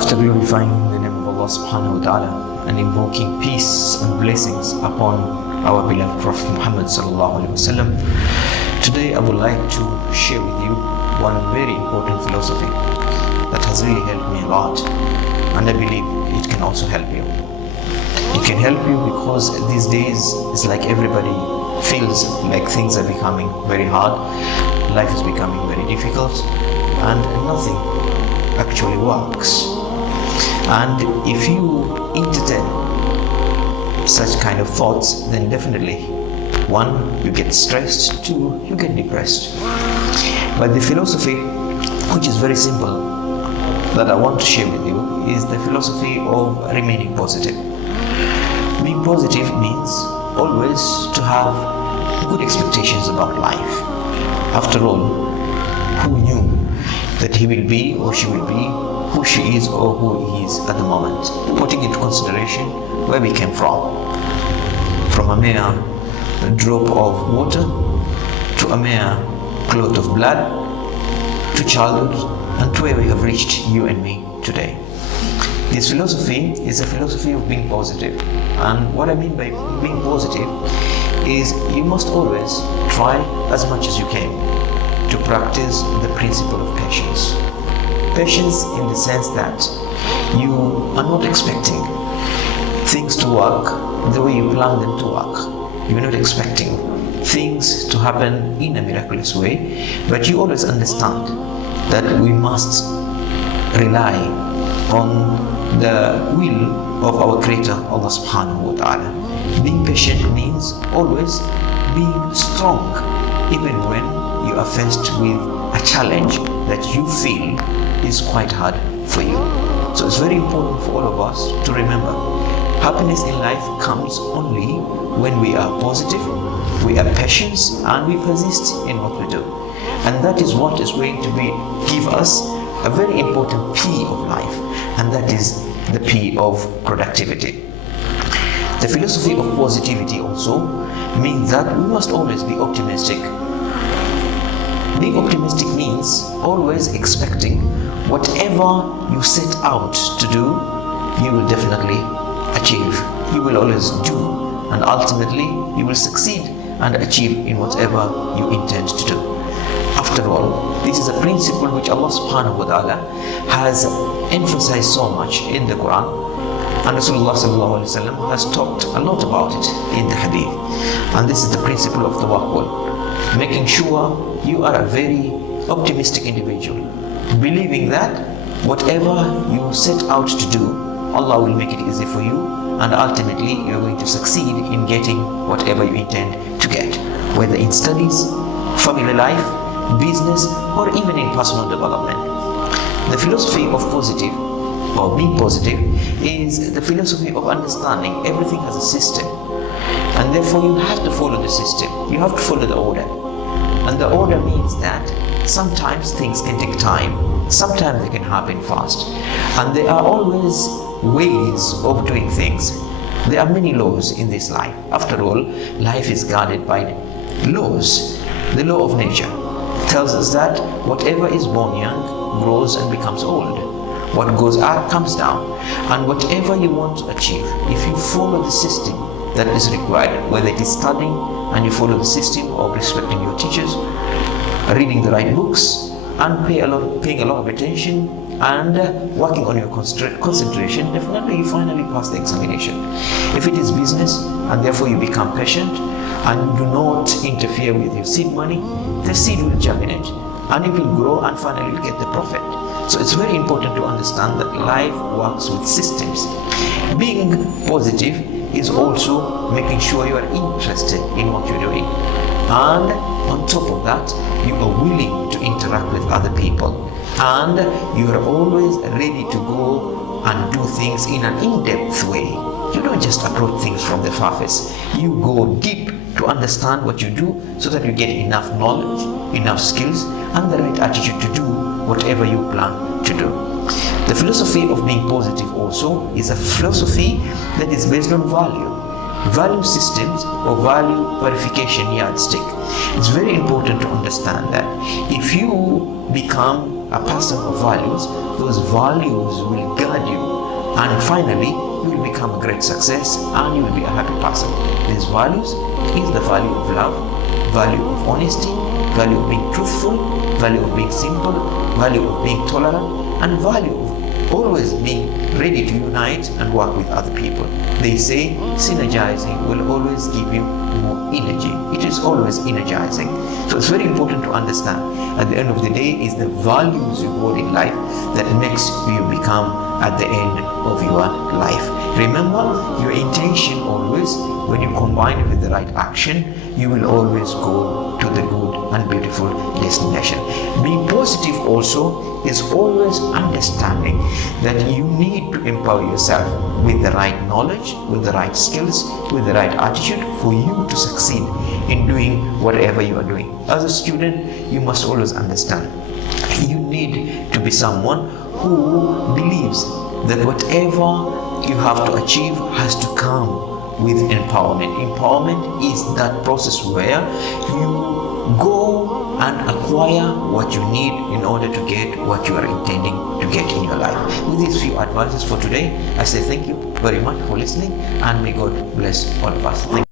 After glorifying the name of Allah subhanahu wa ta'ala and invoking peace and blessings upon our beloved Prophet Muhammad sallallahu alaihi wasallam, today I would like to share with you one very important philosophy that has really helped me a lot, and I believe it can also help you. It can help you because these days it's like everybody feels like things are becoming very hard, life is becoming very difficult, and nothing actually works. And if you entertain such kind of thoughts, then definitely, one, you get stressed, two, you get depressed. But the philosophy, which is very simple, that I want to share with you is the philosophy of remaining positive. Being positive means always to have good expectations about life. After all, who knew that he will be or she will be who she is or who he is at the moment, putting into consideration where we came from a mere drop of water to a mere clot of blood, to childhood, and to where we have reached, you and me, today. This philosophy is a philosophy of being positive. And what I mean by being positive is you must always try as much as you can to practice the principle of patience. Patience in the sense that you are not expecting things to work the way you plan them to work. You're not expecting things to happen in a miraculous way, but you always understand that we must rely on the will of our Creator, Allah subhanahu wa ta'ala. Being patient means always being strong, even when you are faced with a challenge that you feel is quite hard for you. So it's very important for all of us to remember, happiness in life comes only when we are positive, we are patient, and we persist in what we do. And that is what is going to give us a very important P of life, and that is the P of productivity. The philosophy of positivity also means that we must always be optimistic. Being optimistic means always expecting whatever you set out to do, you will definitely achieve. You will always do, and ultimately you will succeed and achieve in whatever you intend to do. After all, this is a principle which Allah subhanahu wa ta'ala has emphasized so much in the Quran, and Rasulullah sallallahu alaihi wasallam has talked a lot about it in the Hadith. And this is the principle of tawakkul, making sure you are a very optimistic individual, believing that whatever you set out to do, Allah will make it easy for you, and ultimately you are going to succeed in getting whatever you intend to get, whether in studies, family life, business, or even in personal development. The philosophy of positive or being positive is the philosophy of understanding everything has a system, and therefore you have to follow the system, you have to follow the order. And the order means that sometimes things can take time, sometimes they can happen fast, and there are always ways of doing things. There are many laws in this life. After all, life is guarded by laws. The law of nature tells us that whatever is born young grows and becomes old. What goes up comes down. And whatever you want to achieve, if you follow the system that is required, whether it is studying and you follow the system of respecting your teachers, reading the right books, and paying a lot of attention and working on your concentration, definitely you finally pass the examination. If it is business and therefore you become patient and do not interfere with your seed money, the seed will germinate and it will grow, and finally you'll get the profit. So it's very important to understand that life works with systems. Being positive is also making sure you are interested in what you're doing, and on top of that, you are willing to interact with other people, and you are always ready to go and do things in an in-depth way. You don't just approach things from the surface. You go deep to understand what you do, so that you get enough knowledge, enough skills, and the right attitude to do whatever you plan to do. The philosophy of being positive also is a philosophy that is based on value systems or value verification yardstick. It's very important to understand that if you become a person of values, those values will guide you, and finally you will become a great success and you will be a happy person. These values is the value of love, value of honesty, value of being truthful, value of being simple, value of being tolerant, and value of always being ready to unite and work with other people. They say synergizing will always give you more energy. It is always energizing. So it's very important to understand at the end of the day is the values you hold in life that makes you become at the end of your life. Remember, your intention always, when you combine it with the right action, you will always go to the good and beautiful destination. Being positive also is always understanding that you need to empower yourself with the right knowledge, with the right skills, with the right attitude for you to succeed in doing whatever you are doing. As a student, you must always understand you need to be someone who believes that whatever you have to achieve has to come with empowerment. Empowerment is that process where you go and acquire what you need in order to get what you are intending to get in your life. With these few advices for today, I say thank you very much for listening, and may God bless all of us. Thank you.